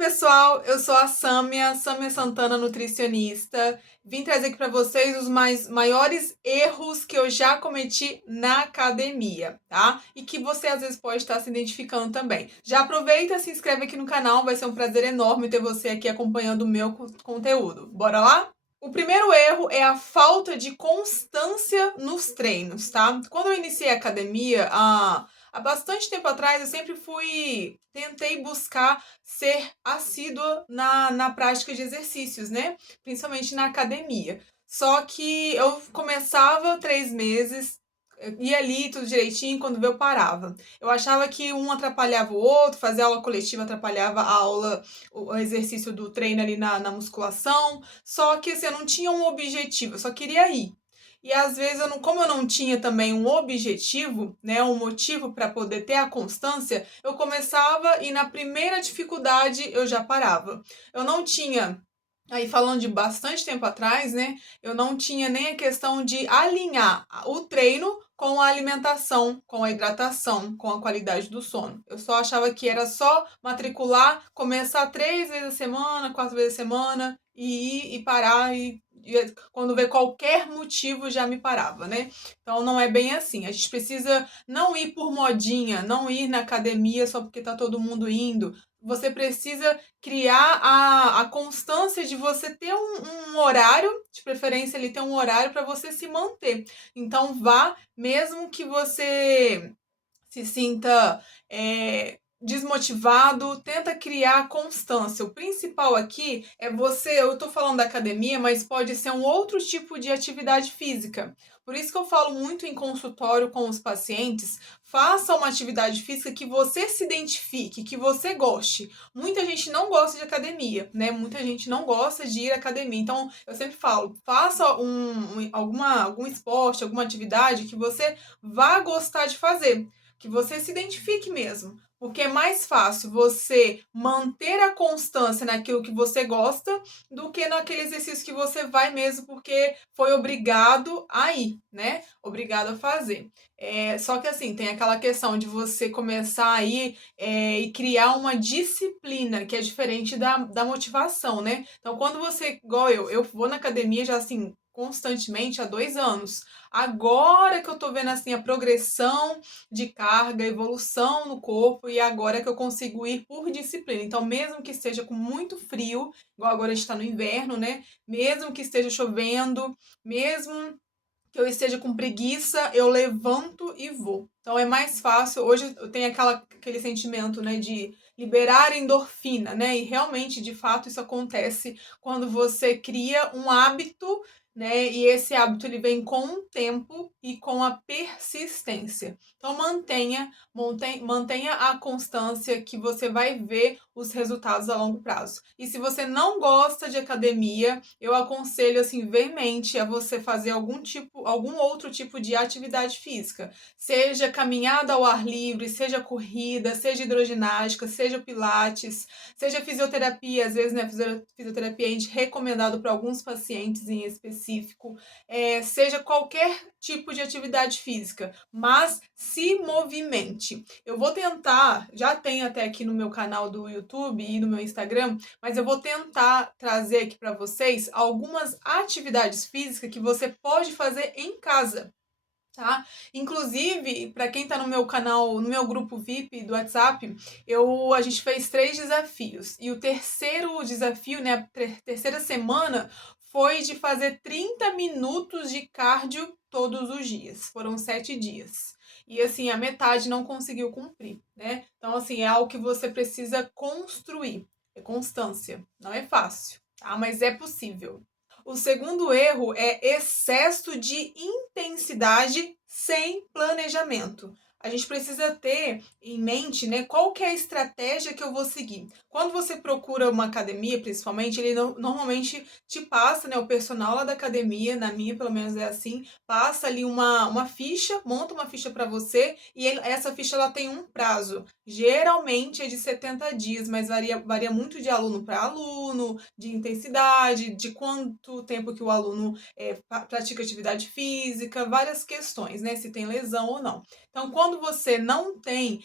pessoal, eu sou a Sâmia Santana, nutricionista. Vim trazer aqui para vocês os maiores erros que eu já cometi na academia, tá? E que você às vezes pode estar se identificando também. Já aproveita, se inscreve aqui no canal, vai ser um prazer enorme ter você aqui acompanhando o meu conteúdo. Bora lá? O primeiro erro é a falta de constância nos treinos, tá? Quando eu iniciei a academia, há bastante tempo atrás, eu sempre tentei buscar ser assídua na prática de exercícios, né? Principalmente na academia. Só que eu começava 3 meses, ia ali tudo direitinho, quando eu parava. Eu achava que um atrapalhava o outro, fazer aula coletiva atrapalhava a aula, o exercício do treino ali na musculação. Só que assim, eu não tinha um objetivo, eu só queria ir. E às vezes, como eu não tinha também um objetivo, né, um motivo para poder ter a constância, eu começava e na primeira dificuldade eu já parava. Eu não tinha, aí falando de bastante tempo atrás, né, eu não tinha nem a questão de alinhar o treino com a alimentação, com a hidratação, com a qualidade do sono. Eu só achava que era só matricular, começar 3 vezes a semana, 4 vezes a semana, e ir e parar e quando vê qualquer motivo já me parava, né? Então não é bem assim. A gente precisa não ir por modinha, não ir na academia só porque tá todo mundo indo. Você precisa criar a constância de você ter um horário, de preferência ele ter um horário para você se manter. Então vá, mesmo que você se sinta desmotivado, tenta criar constância. O principal aqui é eu tô falando da academia, mas pode ser um outro tipo de atividade física. Por isso que eu falo muito em consultório com os pacientes, faça uma atividade física que você se identifique, que você goste. Muita gente não gosta de academia, né? Muita gente não gosta de ir à academia. Então, eu sempre falo, faça algum esporte, alguma atividade que você vá gostar de fazer, que você se identifique mesmo. Porque é mais fácil você manter a constância naquilo que você gosta do que naquele exercício que você vai mesmo porque foi obrigado a ir, né? Obrigado a fazer. Só que assim, tem aquela questão de você começar a ir e criar uma disciplina que é diferente da motivação, né? Então, quando você, igual eu vou na academia já assim, constantemente há 2 anos. Agora que eu tô vendo assim a progressão de carga, evolução no corpo e agora é que eu consigo ir por disciplina. Então, mesmo que esteja com muito frio, igual agora a gente tá no inverno, né? Mesmo que esteja chovendo, mesmo que eu esteja com preguiça, eu levanto e vou. Então é mais fácil. Hoje eu tenho aquele sentimento, né, de liberar endorfina, né? E realmente, de fato, isso acontece quando você cria um hábito, né? E esse hábito ele vem com o tempo e com a persistência. Então mantenha a constância que você vai ver os resultados a longo prazo. E se você não gosta de academia, eu aconselho assim veemente a você fazer algum outro tipo de atividade física, seja caminhada ao ar livre, seja corrida, seja hidroginástica, seja pilates, seja fisioterapia. Às vezes, né, fisioterapia é recomendado para alguns pacientes em específico, seja qualquer tipo de atividade física, mas se movimente. Eu vou tentar, já tenho até aqui no meu canal do YouTube e no meu Instagram, mas eu vou tentar trazer aqui para vocês algumas atividades físicas que você pode fazer em casa. Tá? Inclusive, para quem está no meu canal, no meu grupo VIP do WhatsApp, a gente fez 3 desafios. E o terceiro desafio, né, a terceira semana, foi de fazer 30 minutos de cardio todos os dias. Foram 7 dias. E assim, a metade não conseguiu cumprir, né? Então, assim, é algo que você precisa construir. É constância. Não é fácil, tá? Mas é possível. O segundo erro é excesso de intensidade sem planejamento. A gente precisa ter em mente, né, qual que é a estratégia que eu vou seguir. Quando você procura uma academia, principalmente, ele normalmente te passa, né, o personal lá da academia, na minha pelo menos é assim, passa ali uma ficha, monta uma ficha para você e essa ficha ela tem um prazo. Geralmente é de 70 dias, mas varia muito de aluno para aluno, de intensidade, de quanto tempo que o aluno pratica atividade física, várias questões, né? Se tem lesão ou não. Então, quando você não tem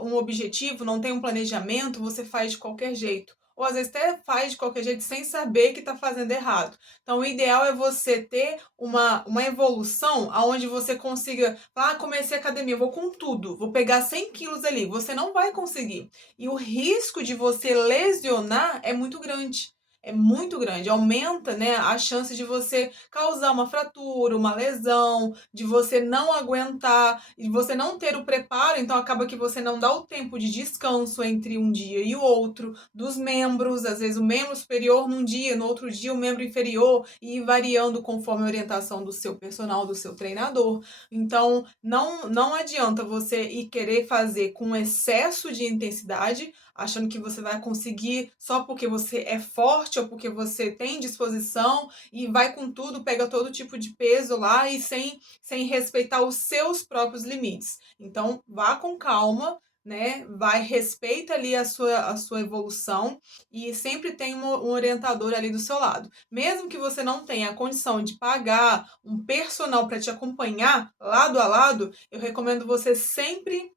um objetivo, não tem um planejamento, você faz de qualquer jeito. Ou às vezes até faz de qualquer jeito sem saber que está fazendo errado. Então, o ideal é você ter uma evolução onde você consiga, comecei a academia, vou com tudo, vou pegar 100 quilos ali. Você não vai conseguir. E o risco de você lesionar é muito grande. É muito grande, aumenta, né, a chance de você causar uma fratura, uma lesão, de você não aguentar, de você não ter o preparo, então acaba que você não dá o tempo de descanso entre um dia e o outro, dos membros, às vezes o membro superior num dia, no outro dia o membro inferior, e ir variando conforme a orientação do seu personal, do seu treinador. Então, não adianta você ir querer fazer com excesso de intensidade, achando que você vai conseguir só porque você é forte ou porque você tem disposição e vai com tudo, pega todo tipo de peso lá e sem respeitar os seus próprios limites. Então, vá com calma, né? Respeita ali a sua evolução e sempre tem um orientador ali do seu lado. Mesmo que você não tenha a condição de pagar um personal para te acompanhar lado a lado, eu recomendo você sempre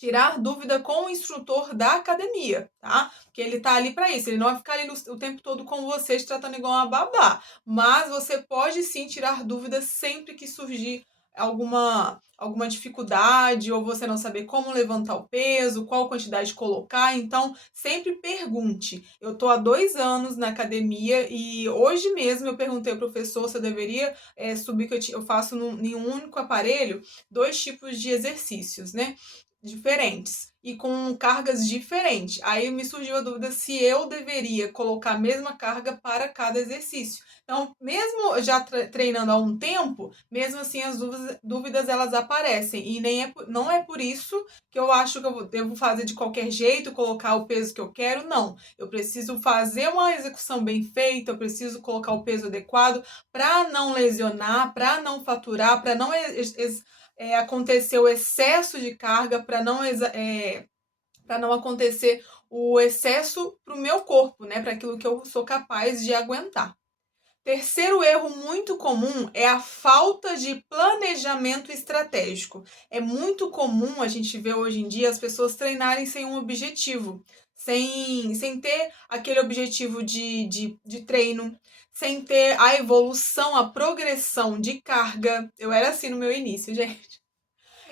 tirar dúvida com o instrutor da academia, tá? Porque ele tá ali para isso, ele não vai ficar ali o tempo todo com você te tratando igual uma babá, mas você pode sim tirar dúvidas sempre que surgir alguma dificuldade ou você não saber como levantar o peso, qual quantidade colocar, então sempre pergunte. Eu tô há 2 anos na academia e hoje mesmo eu perguntei ao professor se eu deveria subir, que eu faço em um único aparelho 2 tipos de exercícios, né? Diferentes e com cargas diferentes. Aí me surgiu a dúvida se eu deveria colocar a mesma carga para cada exercício. Então, mesmo já treinando há um tempo, mesmo assim as dúvidas elas aparecem e não é por isso que eu acho que eu devo fazer de qualquer jeito, colocar o peso que eu quero, não. Eu preciso fazer uma execução bem feita, eu preciso colocar o peso adequado para não lesionar, para não faturar, para não acontecer o excesso de carga, para não acontecer o excesso para o meu corpo, né? Para aquilo que eu sou capaz de aguentar. Terceiro erro muito comum é a falta de planejamento estratégico. É muito comum a gente ver hoje em dia as pessoas treinarem sem um objetivo, sem ter aquele objetivo de treino, sem ter a evolução, a progressão de carga. Eu era assim no meu início, gente.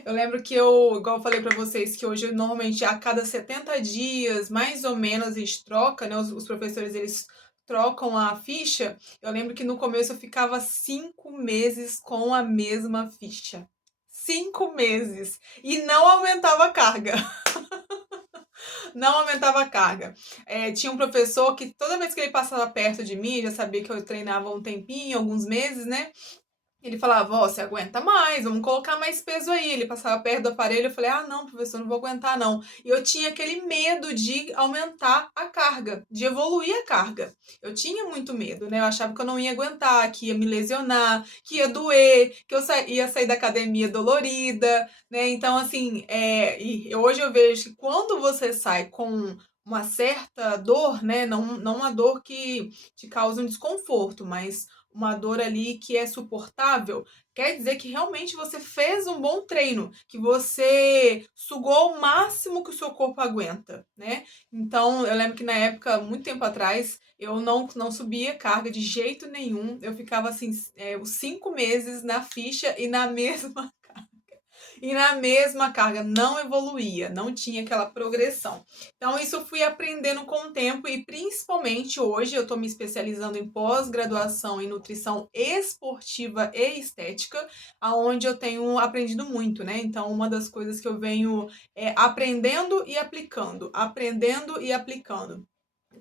Eu lembro que igual eu falei pra vocês, que hoje normalmente a cada 70 dias, mais ou menos, a gente troca, né? Os professores eles trocam a ficha. Eu lembro que no começo eu ficava 5 meses com a mesma ficha. 5 meses. E não aumentava a carga. Não aumentava a carga. Tinha um professor que toda vez que ele passava perto de mim, já sabia que eu treinava um tempinho, alguns meses, né? Ele falava, ó, você aguenta mais, vamos colocar mais peso aí. Ele passava perto do aparelho, eu falei, ah, não, professor, não vou aguentar, não. E eu tinha aquele medo de aumentar a carga, de evoluir a carga. Eu tinha muito medo, né? Eu achava que eu não ia aguentar, que ia me lesionar, que ia doer, que eu ia sair da academia dolorida, né? Então, assim, e hoje eu vejo que quando você sai com uma certa dor, né? Não uma dor que te causa um desconforto, mas uma dor ali que é suportável, quer dizer que realmente você fez um bom treino, que você sugou o máximo que o seu corpo aguenta, né? Então, eu lembro que na época, muito tempo atrás, eu não subia carga de jeito nenhum. Eu ficava assim, os 5 meses na ficha e na mesma carga, não evoluía, não tinha aquela progressão. Então, isso eu fui aprendendo com o tempo e principalmente hoje eu estou me especializando em pós-graduação em nutrição esportiva e estética, aonde eu tenho aprendido muito, né? Então, uma das coisas que eu venho aprendendo e aplicando.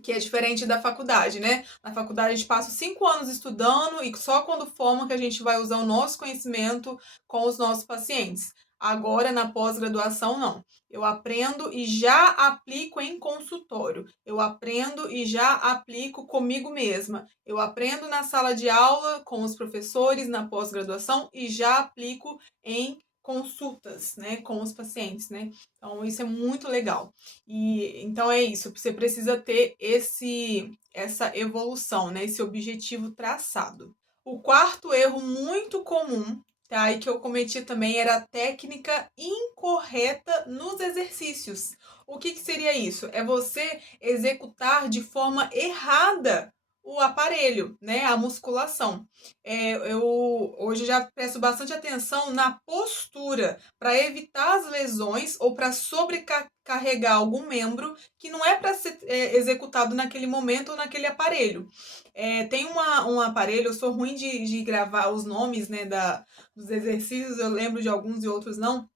Que é diferente da faculdade, né? Na faculdade a gente passa 5 anos estudando e só quando forma que a gente vai usar o nosso conhecimento com os nossos pacientes. Agora, na pós-graduação, não. Eu aprendo e já aplico em consultório. Eu aprendo e já aplico comigo mesma. Eu aprendo na sala de aula com os professores na pós-graduação e já aplico em consultas, né, com os pacientes, né? Então, isso é muito legal. E então é isso, você precisa ter essa evolução, né, esse objetivo traçado. O quarto erro muito comum tá? E que eu cometi também era a técnica incorreta nos exercícios. O que seria isso? É você executar de forma errada o aparelho, né? A musculação. Eu hoje já presto bastante atenção na postura para evitar as lesões ou para sobrecarregar algum membro que não é para ser executado naquele momento ou naquele aparelho. Tem um aparelho, eu sou ruim de gravar os nomes, né, dos exercícios, eu lembro de alguns e outros não,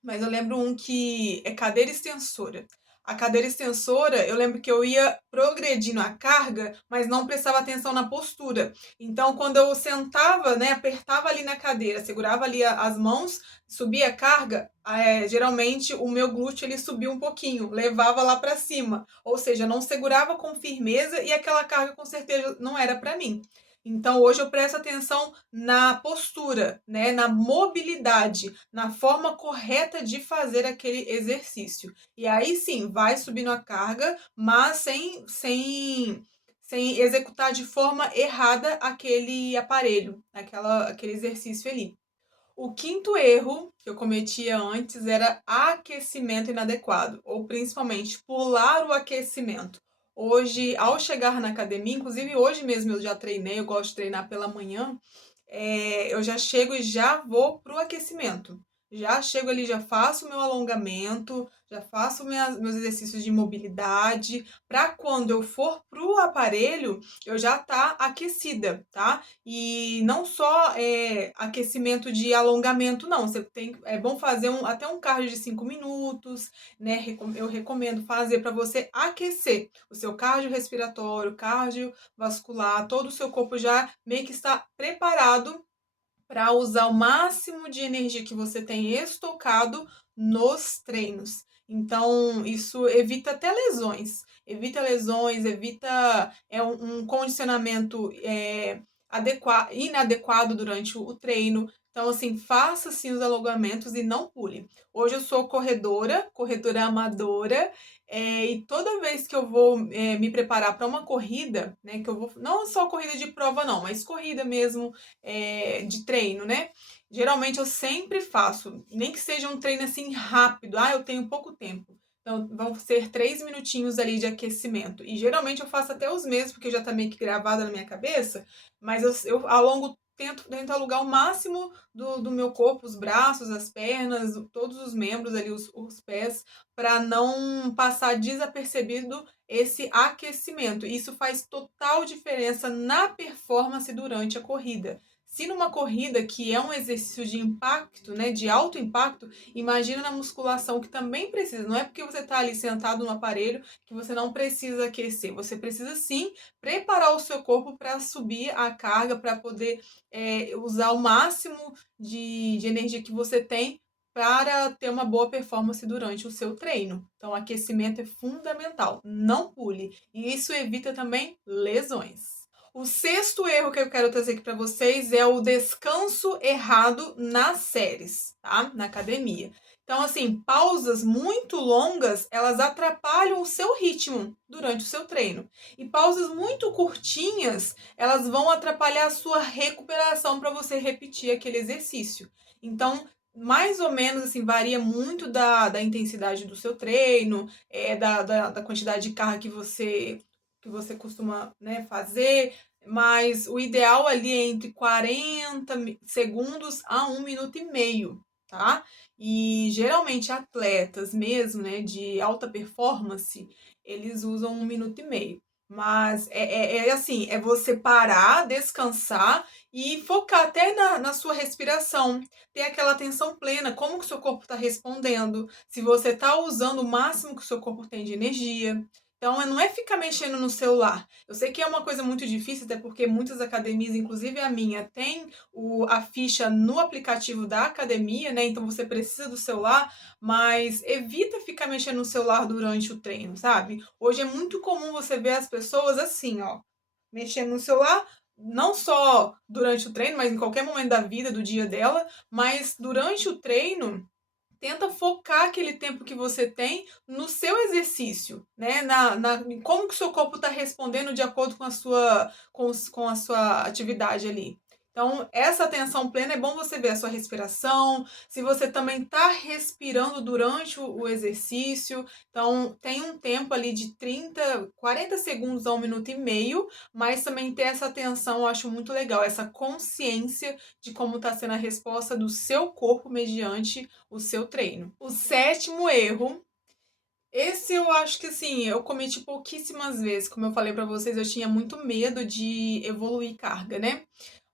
mas eu lembro um que é cadeira extensora. A cadeira extensora, eu lembro que eu ia progredindo a carga, mas não prestava atenção na postura. Então, quando eu sentava, né, apertava ali na cadeira, segurava ali as mãos, subia a carga, geralmente o meu glúteo ele subia um pouquinho, levava lá para cima. Ou seja, não segurava com firmeza e aquela carga com certeza não era para mim. Então, hoje eu presto atenção na postura, né, na mobilidade, na forma correta de fazer aquele exercício. E aí sim, vai subindo a carga, mas sem executar de forma errada aquele aparelho, aquele exercício ali. O quinto erro que eu cometia antes era aquecimento inadequado, ou principalmente pular o aquecimento. Hoje, ao chegar na academia, inclusive hoje mesmo eu já treinei, eu gosto de treinar pela manhã, eu já chego e já vou pro aquecimento. Já chego ali, já faço meu alongamento, já faço meus exercícios de mobilidade, para quando eu for pro aparelho, eu já tá aquecida, tá? E não só aquecimento de alongamento, não. É bom fazer até um cardio de 5 minutos, né? Eu recomendo fazer para você aquecer o seu cardio respiratório, cardiovascular, todo o seu corpo já meio que está preparado para usar o máximo de energia que você tem estocado nos treinos. Então, isso evita até lesões. Evita lesões, evita um condicionamento inadequado durante o treino. Então, assim, faça sim os alongamentos e não pule. Hoje eu sou corredora amadora, e toda vez que eu vou me preparar para uma corrida, né, que eu vou, não só corrida de prova não, mas corrida mesmo, de treino, né? Geralmente eu sempre faço, nem que seja um treino assim rápido. Ah, eu tenho pouco tempo. Então, vão ser 3 minutinhos ali de aquecimento. E geralmente eu faço até os mesmos, porque já tá meio que gravado na minha cabeça, mas eu alongo, tento alugar o máximo do meu corpo, os braços, as pernas, todos os membros ali, os pés, para não passar desapercebido esse aquecimento. Isso faz total diferença na performance durante a corrida. Se numa corrida que é um exercício de impacto, né, de alto impacto, imagina na musculação que também precisa. Não é porque você está ali sentado no aparelho que você não precisa aquecer. Você precisa sim preparar o seu corpo para subir a carga, para poder usar o máximo de energia que você tem para ter uma boa performance durante o seu treino. Então, aquecimento é fundamental. Não pule. E isso evita também lesões. O sexto erro que eu quero trazer aqui para vocês é o descanso errado nas séries, tá? Na academia. Então, assim, pausas muito longas, elas atrapalham o seu ritmo durante o seu treino. E pausas muito curtinhas, elas vão atrapalhar a sua recuperação para você repetir aquele exercício. Então, mais ou menos, assim, varia muito da intensidade do seu treino, da quantidade de carga que você costuma, né, fazer, mas o ideal ali é entre 40 segundos a 1 minuto e meio, tá? E geralmente atletas mesmo, né, de alta performance, eles usam 1 minuto e meio. Mas é assim, é você parar, descansar e focar até na sua respiração, ter aquela atenção plena, como que o seu corpo está respondendo, se você está usando o máximo que o seu corpo tem de energia. Então, não é ficar mexendo no celular. Eu sei que é uma coisa muito difícil, até porque muitas academias, inclusive a minha, tem a ficha no aplicativo da academia, né? Então você precisa do celular, mas evita ficar mexendo no celular durante o treino, sabe? Hoje é muito comum você ver as pessoas assim, ó, mexendo no celular, não só durante o treino, mas em qualquer momento da vida, do dia dela, mas durante o treino tenta focar aquele tempo que você tem no seu exercício, né? Em como que o seu corpo está respondendo de acordo com a sua atividade ali. Então, essa atenção plena é bom você ver a sua respiração, se você também está respirando durante o exercício. Então, tem um tempo ali de 30, 40 segundos a 1 minuto e meio, mas também ter essa atenção eu acho muito legal, essa consciência de como está sendo a resposta do seu corpo mediante o seu treino. O sétimo erro, esse eu acho que assim, eu cometi pouquíssimas vezes, como eu falei para vocês, eu tinha muito medo de evoluir carga, né?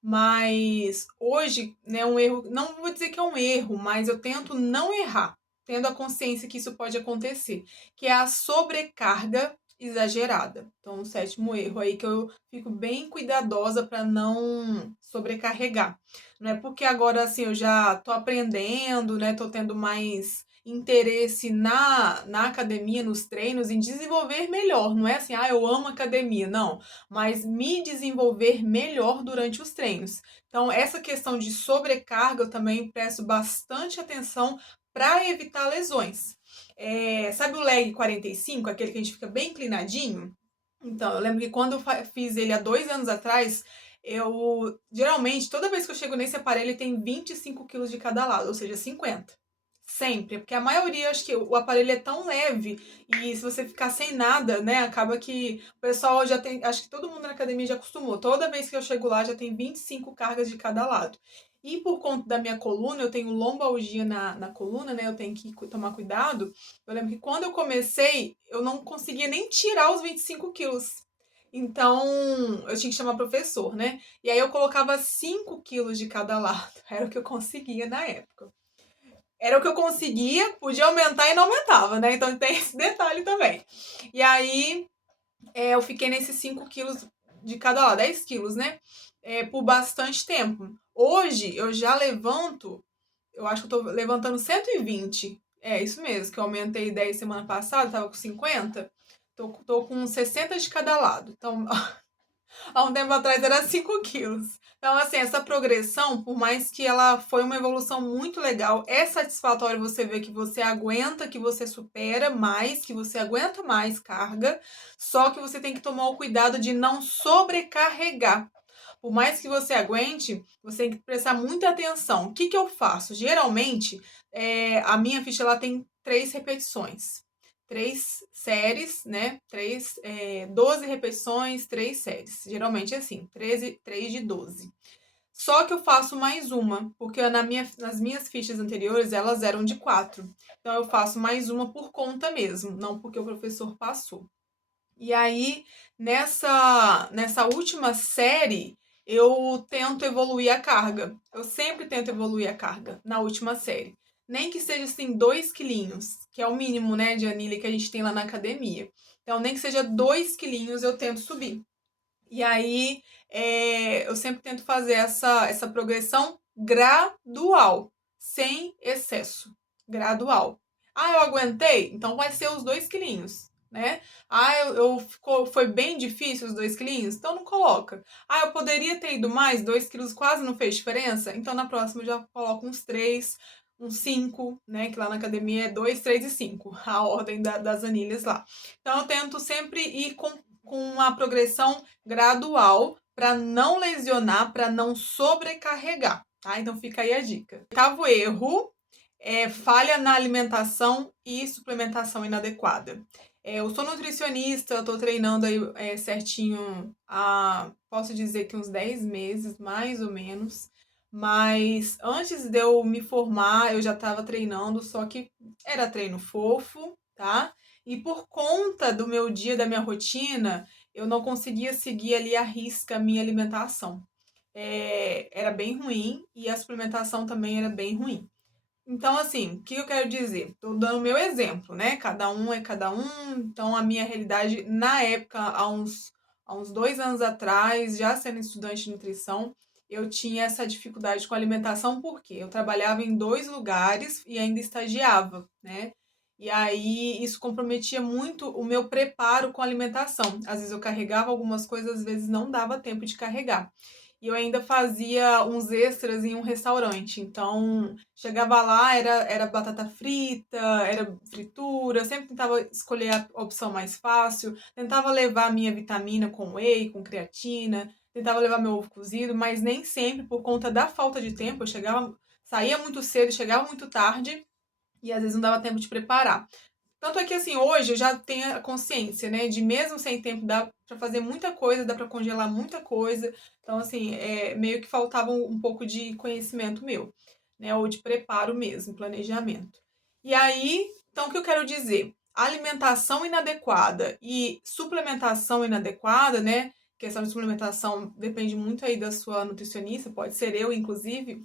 Mas hoje, né, um erro, não vou dizer que é um erro, mas eu tento não errar, tendo a consciência que isso pode acontecer, que é a sobrecarga exagerada. Então, o sétimo erro aí que eu fico bem cuidadosa para não sobrecarregar. Não é porque agora assim eu já tô aprendendo, né, tô tendo mais interesse na academia, nos treinos, em desenvolver melhor. Não é assim, ah, eu amo academia, não, mas me desenvolver melhor durante os treinos. Então, essa questão de sobrecarga eu também presto bastante atenção para evitar lesões. Sabe o leg 45, aquele que a gente fica bem inclinadinho? Então, eu lembro que quando eu fiz ele há 2 anos atrás, eu geralmente, toda vez que eu chego nesse aparelho, ele tem 25 quilos de cada lado, ou seja, 50. Sempre, porque a maioria, acho que o aparelho é tão leve e se você ficar sem nada, né, acaba que o pessoal já tem, acho que todo mundo na academia já acostumou. Toda vez que eu chego lá já tem 25 cargas de cada lado. E por conta da minha coluna, eu tenho lombalgia na coluna, né, eu tenho que tomar cuidado. Eu lembro que quando eu comecei, eu não conseguia nem tirar os 25 quilos. Então, eu tinha que chamar professor, né? E aí eu colocava 5 quilos de cada lado. Era o que eu conseguia na época. Era o que eu conseguia, podia aumentar e não aumentava, né? Então tem esse detalhe também. E aí eu fiquei nesses 5 quilos de cada lado, 10 quilos, né? Por bastante tempo. Hoje eu já levanto, eu acho que eu tô levantando 120. É isso mesmo, que eu aumentei 10 semana passada, tava com 50. Tô com 60 de cada lado. Então, há um tempo atrás era 5 quilos. Então, assim, essa progressão, por mais que ela foi uma evolução muito legal, é satisfatório você ver que você aguenta, que você supera mais, que você aguenta mais carga, só que você tem que tomar o cuidado de não sobrecarregar. Por mais que você aguente, você tem que prestar muita atenção. O que eu faço? Geralmente, a minha ficha ela tem 3 repetições. 3 séries, né? 12 repetições, 3 séries. Geralmente é assim, 3 de 12. Só que eu faço mais uma, porque nas minhas fichas anteriores elas eram de 4. Então eu faço mais uma por conta mesmo, não porque o professor passou. E aí, nessa última série, eu tento evoluir a carga. Eu sempre tento evoluir a carga na última série. Nem que seja assim 2 quilinhos, que é o mínimo, né, de anilha que a gente tem lá na academia. Então, nem que seja 2 quilinhos, eu tento subir. E aí, eu sempre tento fazer essa progressão gradual, sem excesso. Gradual. Ah, eu aguentei? Então vai ser os 2 quilinhos, né? Ah, foi bem difícil os 2 quilinhos? Então não coloca. Ah, eu poderia ter ido mais? 2 quilos quase não fez diferença? Então na próxima eu já coloco uns 3, uns 5, né? Que lá na academia é 2, 3 e 5, a ordem das anilhas lá. Então eu tento sempre ir com uma progressão gradual para não lesionar, para não sobrecarregar, tá? Então fica aí a dica. Oitavo erro é falha na alimentação e suplementação inadequada. Eu sou nutricionista, eu tô treinando aí certinho há, posso dizer que uns 10 meses, mais ou menos. Mas antes de eu me formar, eu já estava treinando, só que era treino fofo, tá? E por conta do meu dia, da minha rotina, eu não conseguia seguir ali à risca a minha alimentação. Era bem ruim e a suplementação também era bem ruim. Então, assim, o que eu quero dizer? Tô dando o meu exemplo, né? Cada um é cada um. Então, a minha realidade, na época, há uns 2 anos atrás, já sendo estudante de nutrição, eu tinha essa dificuldade com a alimentação, porque eu trabalhava em 2 lugares e ainda estagiava, né? E aí isso comprometia muito o meu preparo com a alimentação. Às vezes eu carregava algumas coisas, às vezes não dava tempo de carregar. E eu ainda fazia uns extras em um restaurante. Então, chegava lá, era batata frita, era fritura, eu sempre tentava escolher a opção mais fácil, tentava levar a minha vitamina com whey, com creatina, tentava levar meu ovo cozido, mas nem sempre, por conta da falta de tempo, saía muito cedo, chegava muito tarde, e às vezes não dava tempo de preparar. Tanto é que assim, hoje eu já tenho a consciência, né, de mesmo sem tempo dá pra fazer muita coisa, dá pra congelar muita coisa. Então assim, meio que faltava um pouco de conhecimento meu, né, ou de preparo mesmo, planejamento. E aí, então o que eu quero dizer? Alimentação inadequada e suplementação inadequada, né? Questão de suplementação depende muito aí da sua nutricionista, pode ser eu, inclusive.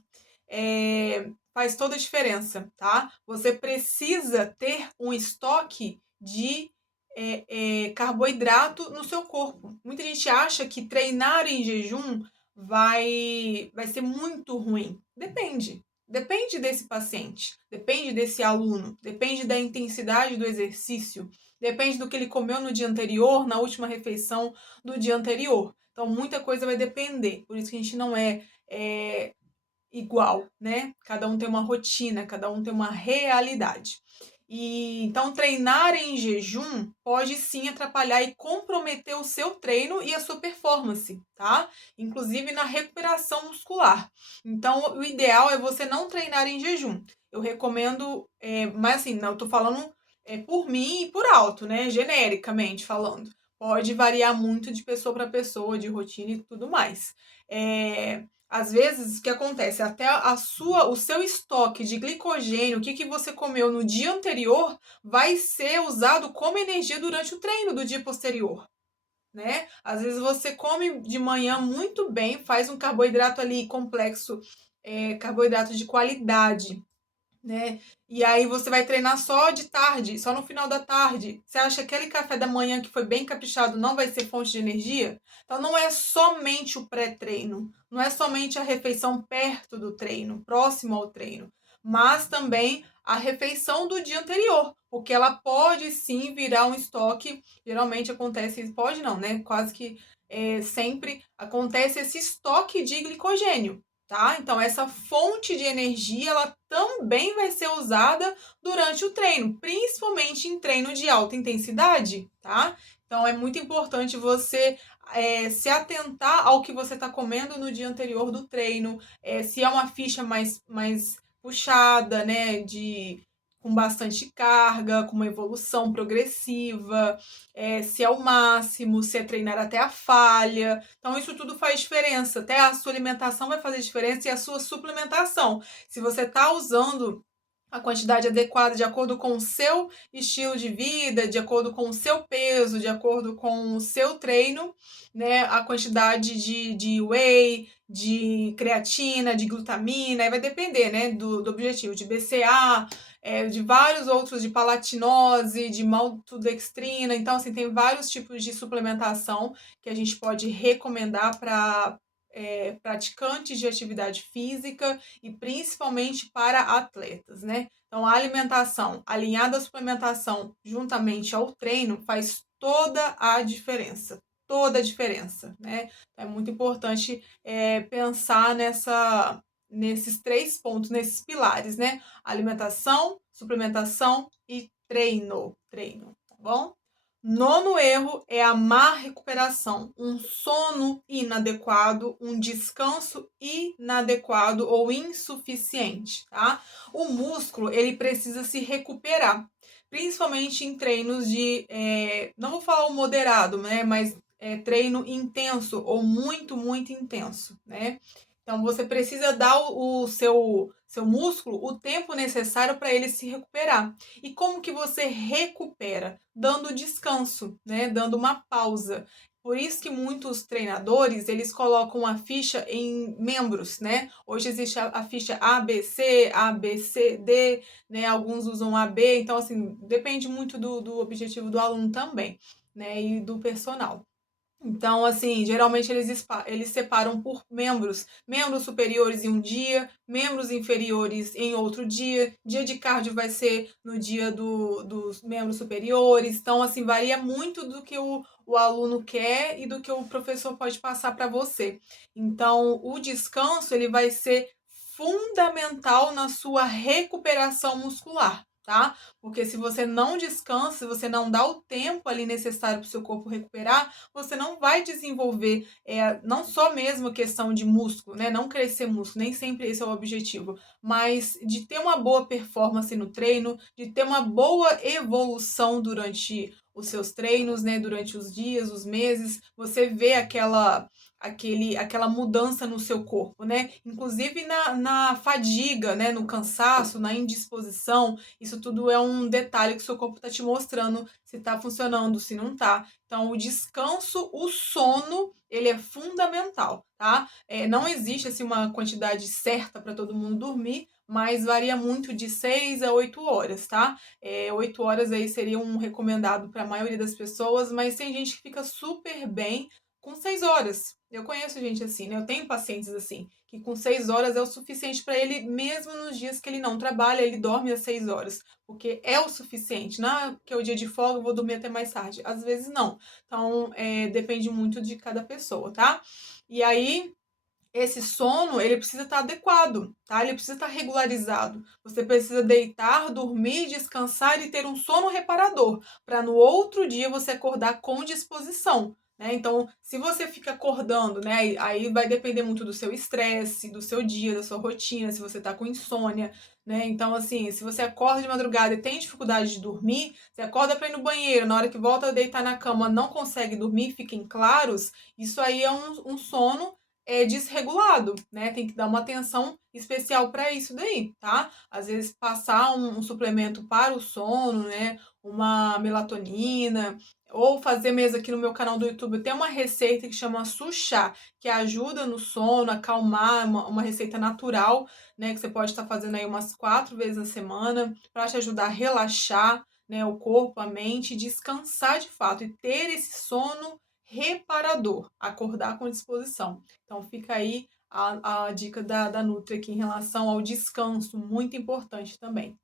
Faz toda a diferença, tá? Você precisa ter um estoque de carboidrato no seu corpo. Muita gente acha que treinar em jejum vai ser muito ruim. Depende. Depende desse paciente, depende desse aluno, depende da intensidade do exercício, depende do que ele comeu no dia anterior, na última refeição do dia anterior. Então, muita coisa vai depender. Por isso que a gente não é igual, né? Cada um tem uma rotina, cada um tem uma realidade. E então treinar em jejum pode sim atrapalhar e comprometer o seu treino e a sua performance, tá? Inclusive na recuperação muscular. Então o ideal é você não treinar em jejum. Eu recomendo, mas assim, não, eu tô falando por mim e por alto, né? Genericamente falando. Pode variar muito de pessoa para pessoa, de rotina e tudo mais. Às vezes, o que acontece? Até o seu estoque de glicogênio, o que você comeu no dia anterior, vai ser usado como energia durante o treino do dia posterior, né? Às vezes você come de manhã muito bem, faz um carboidrato ali complexo, carboidrato de qualidade, né? E aí você vai treinar só de tarde, só no final da tarde. Você acha que aquele café da manhã que foi bem caprichado não vai ser fonte de energia? Então não é somente o pré-treino, não é somente a refeição perto do treino, próximo ao treino, mas também a refeição do dia anterior, porque ela pode sim virar um estoque. Geralmente acontece, pode não, né? Quase que sempre acontece esse estoque de glicogênio. Tá? Então, essa fonte de energia, ela também vai ser usada durante o treino, principalmente em treino de alta intensidade, tá? Então, é muito importante você se atentar ao que você está comendo no dia anterior do treino, se é uma ficha mais puxada, né, com bastante carga, com uma evolução progressiva, se é o máximo, se é treinar até a falha. Então, isso tudo faz diferença. Até a sua alimentação vai fazer diferença e a sua suplementação. Se você está usando a quantidade adequada de acordo com o seu estilo de vida, de acordo com o seu peso, de acordo com o seu treino, né? A quantidade de whey, de creatina, de glutamina, aí vai depender, né, do objetivo, de BCA, de vários outros, de palatinose, de maltodextrina. Então, assim, tem vários tipos de suplementação que a gente pode recomendar para praticantes de atividade física e principalmente para atletas, né? Então, a alimentação alinhada à suplementação juntamente ao treino faz toda a diferença, né? É muito importante pensar nesses 3 pontos, nesses pilares, né? Alimentação, suplementação e treino, tá bom? Nono erro é a má recuperação, um sono inadequado, um descanso inadequado ou insuficiente, tá? O músculo, ele precisa se recuperar, principalmente em treinos não vou falar o moderado, né, mas treino intenso ou muito, muito intenso, né? Então você precisa dar o seu músculo o tempo necessário para ele se recuperar. E como que você recupera? Dando descanso, né? Dando uma pausa. Por isso que muitos treinadores, eles colocam a ficha em membros, né? Hoje existe a ficha ABC, ABCD, né? Alguns usam AB, então assim, depende muito do objetivo do aluno também, né? E do personal. Então, assim, geralmente eles separam por membros. Membros superiores em um dia, membros inferiores em outro dia. Dia de cardio vai ser no dia dos membros superiores. Então, assim, varia muito do que o aluno quer e do que o professor pode passar para você. Então, o descanso, ele vai ser fundamental na sua recuperação muscular, tá? Porque se você não descansa, se você não dá o tempo ali necessário para o seu corpo recuperar, você não vai desenvolver, não só mesmo a questão de músculo, né? Não crescer músculo, nem sempre esse é o objetivo, mas de ter uma boa performance no treino, de ter uma boa evolução durante os seus treinos, né? Durante os dias, os meses, você vê aquela mudança no seu corpo, né? Inclusive na fadiga, né? No cansaço, na indisposição, isso tudo é um detalhe que o seu corpo está te mostrando se está funcionando, se não está. Então, o descanso, o sono, ele é fundamental, tá? Não existe assim, uma quantidade certa para todo mundo dormir, mas varia muito de 6 a 8 horas, tá? 8 horas aí seria um recomendado para a maioria das pessoas, mas tem gente que fica super bem com 6 horas. Eu conheço gente assim, né? Eu tenho pacientes assim, que com 6 horas é o suficiente para ele, mesmo nos dias que ele não trabalha, ele dorme às 6 horas, porque é o suficiente. Não, que é o dia de folga, eu vou dormir até mais tarde. Às vezes não. Então, depende muito de cada pessoa, tá? E aí, esse sono, ele precisa estar adequado, tá? Ele precisa estar regularizado. Você precisa deitar, dormir, descansar e ter um sono reparador, para no outro dia você acordar com disposição. Né? Então, se você fica acordando, né, aí vai depender muito do seu estresse, do seu dia, da sua rotina, se você tá com insônia, né? Então, assim, se você acorda de madrugada e tem dificuldade de dormir, você acorda para ir no banheiro, na hora que volta a deitar na cama, não consegue dormir, fiquem claros, isso aí é um sono desregulado, né? Tem que dar uma atenção especial para isso daí, tá? Às vezes passar um suplemento para o sono, né? Uma melatonina, ou fazer mesmo aqui no meu canal do YouTube, tem uma receita que chama Suchá, que ajuda no sono, acalmar, uma receita natural, né? Que você pode estar fazendo aí umas 4 vezes na semana, para te ajudar a relaxar, né? O corpo, a mente, descansar de fato e ter esse sono reparador, acordar com disposição. Então fica aí a dica da Nutri aqui em relação ao descanso, muito importante também.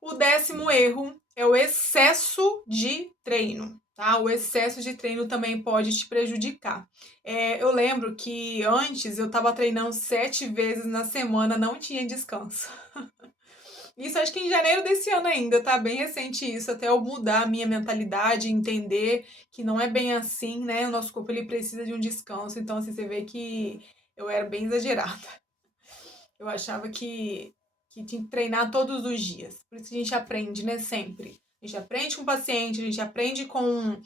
O 10º erro é o excesso de treino, tá? O excesso de treino também pode te prejudicar. Eu lembro que antes eu estava treinando 7 vezes na semana, não tinha descanso. Isso acho que em janeiro desse ano ainda, tá bem recente isso, até eu mudar a minha mentalidade, entender que não é bem assim, né? O nosso corpo ele precisa de um descanso, então assim, você vê que eu era bem exagerada. Eu achava que tinha que treinar todos os dias. Por isso que a gente aprende, né? Sempre. A gente aprende com o paciente, a gente aprende com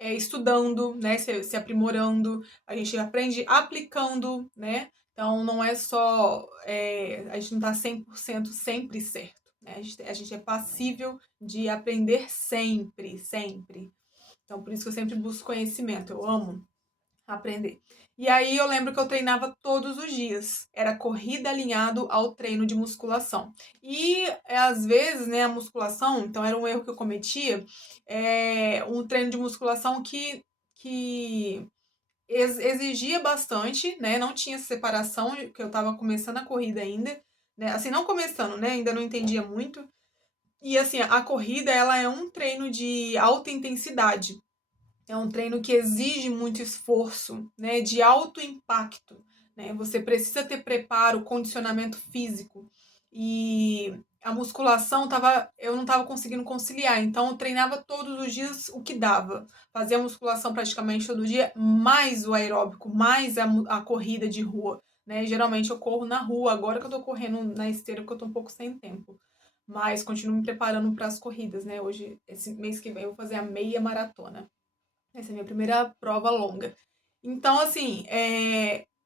estudando, né? Se aprimorando, a gente aprende aplicando, né? Então não é só. A gente não tá 100% sempre certo. Né? A gente é passível de aprender sempre, sempre. Então por isso que eu sempre busco conhecimento. Eu amo aprender. E aí eu lembro que eu treinava todos os dias. Era corrida alinhado ao treino de musculação. E às vezes, né, a musculação, então era um erro que eu cometia, um treino de musculação que exigia bastante, né? Não tinha separação, que eu tava começando a corrida ainda, né? Assim, não começando, né? Ainda não entendia muito. E assim, a corrida, ela é um treino de alta intensidade. É um treino que exige muito esforço, né, de alto impacto, né? Você precisa ter preparo, condicionamento físico. E a musculação eu não estava conseguindo conciliar, então eu treinava todos os dias o que dava. Fazia musculação praticamente todo dia, mais o aeróbico, mais a corrida de rua, né? Geralmente eu corro na rua, agora que eu tô correndo na esteira, porque eu tô um pouco sem tempo. Mas continuo me preparando para as corridas, né? Hoje, esse mês que vem, eu vou fazer a meia maratona. Essa é a minha primeira prova longa. Então, assim,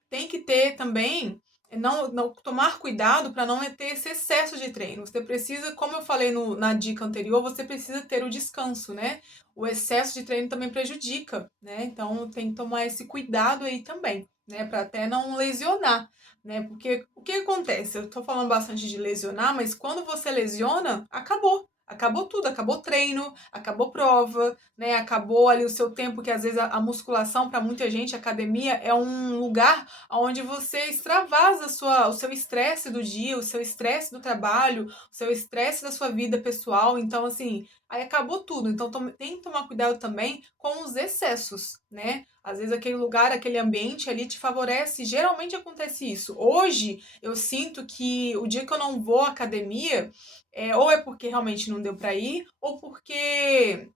tem que ter também, não tomar cuidado para não ter esse excesso de treino. Você precisa, como eu falei na dica anterior, você precisa ter o descanso, né? O excesso de treino também prejudica, né? Então, tem que tomar esse cuidado aí também, né? Para até não lesionar, né? Porque o que acontece? Eu tô falando bastante de lesionar, mas quando você lesiona, acabou. Acabou tudo, acabou treino, acabou prova, né? Acabou ali o seu tempo, que às vezes a musculação, para muita gente, a academia é um lugar onde você extravasa o seu estresse do dia, o seu estresse do trabalho, o seu estresse da sua vida pessoal. Então, assim, aí acabou tudo. Então tem que tomar cuidado também com os excessos, né? Às vezes aquele lugar, aquele ambiente ali te favorece. Geralmente acontece isso. Hoje eu sinto que o dia que eu não vou à academia, ou é porque realmente não deu para ir, ou porque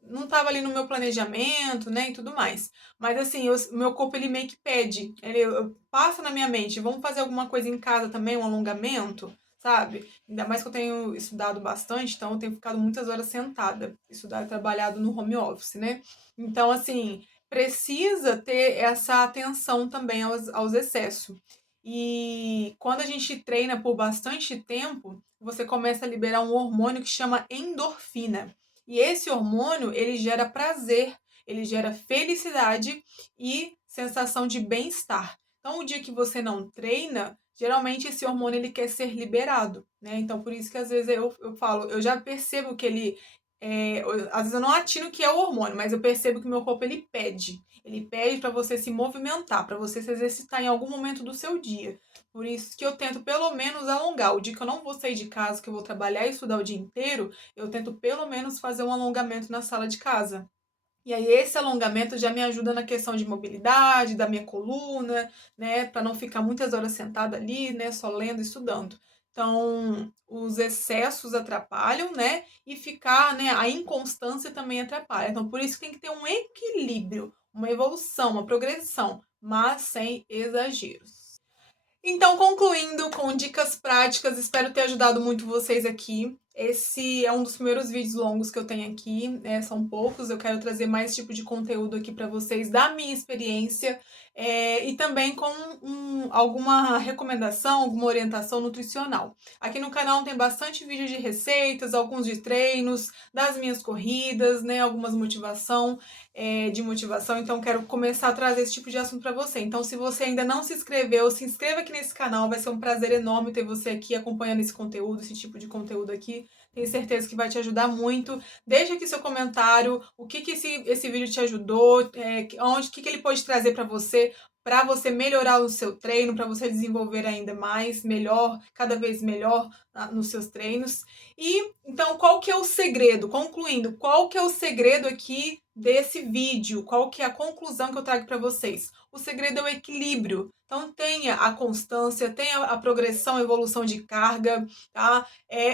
não estava ali no meu planejamento, né, e tudo mais. Mas assim, meu corpo ele meio que pede, eu passa na minha mente, vamos fazer alguma coisa em casa também, um alongamento, sabe? Ainda mais que eu tenho estudado bastante, então eu tenho ficado muitas horas sentada, estudado e trabalhado no home office, né? Então, assim, precisa ter essa atenção também aos excessos. E quando a gente treina por bastante tempo, você começa a liberar um hormônio que chama endorfina. E esse hormônio, ele gera prazer, ele gera felicidade e sensação de bem-estar. Então, o dia que você não treina, geralmente esse hormônio ele quer ser liberado, né? Então, por isso que às vezes eu falo, eu já percebo que ele, às vezes eu não atino que é o hormônio, mas eu percebo que o meu corpo ele pede. Ele pede para você se movimentar, para você se exercitar em algum momento do seu dia. Por isso que eu tento pelo menos alongar. O dia que eu não vou sair de casa, que eu vou trabalhar e estudar o dia inteiro, eu tento pelo menos fazer um alongamento na sala de casa. E aí esse alongamento já me ajuda na questão de mobilidade, da minha coluna, né, para não ficar muitas horas sentada ali, né, só lendo e estudando. Então, os excessos atrapalham, né, e ficar, né, a inconstância também atrapalha. Então, por isso que tem que ter um equilíbrio, uma evolução, uma progressão, mas sem exageros. Então, concluindo com dicas práticas, espero ter ajudado muito vocês aqui. Esse é um dos primeiros vídeos longos que eu tenho aqui, né? São poucos, eu quero trazer mais tipo de conteúdo aqui para vocês da minha experiência e também com alguma recomendação, alguma orientação nutricional. Aqui no canal tem bastante vídeo de receitas, alguns de treinos, das minhas corridas, né? Algumas de motivação, então quero começar a trazer esse tipo de assunto para você. Então, se você ainda não se inscreveu, se inscreva aqui nesse canal, vai ser um prazer enorme ter você aqui acompanhando esse conteúdo, esse tipo de conteúdo aqui. Tenho certeza que vai te ajudar muito. Deixa aqui seu comentário, o que esse vídeo te ajudou, o que ele pode trazer para você melhorar o seu treino, para você desenvolver ainda mais, melhor, cada vez melhor nos seus treinos. E então, qual que é o segredo? Concluindo, qual que é o segredo aqui desse vídeo? Qual que é a conclusão que eu trago para vocês? O segredo é o equilíbrio. Então, tenha a constância, tenha a progressão, a evolução de carga, tá?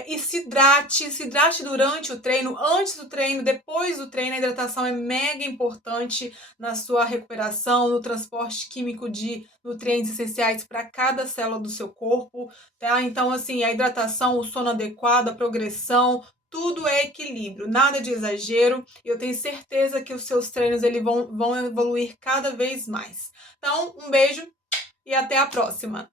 E se hidrate durante o treino, antes do treino, depois do treino. A hidratação é mega importante na sua recuperação, no transporte químico de nutrientes essenciais para cada célula do seu corpo, tá? Então, assim, a hidratação, o sono adequado, a progressão, tudo é equilíbrio, nada de exagero. E eu tenho certeza que os seus treinos vão evoluir cada vez mais. Então, um beijo e até a próxima!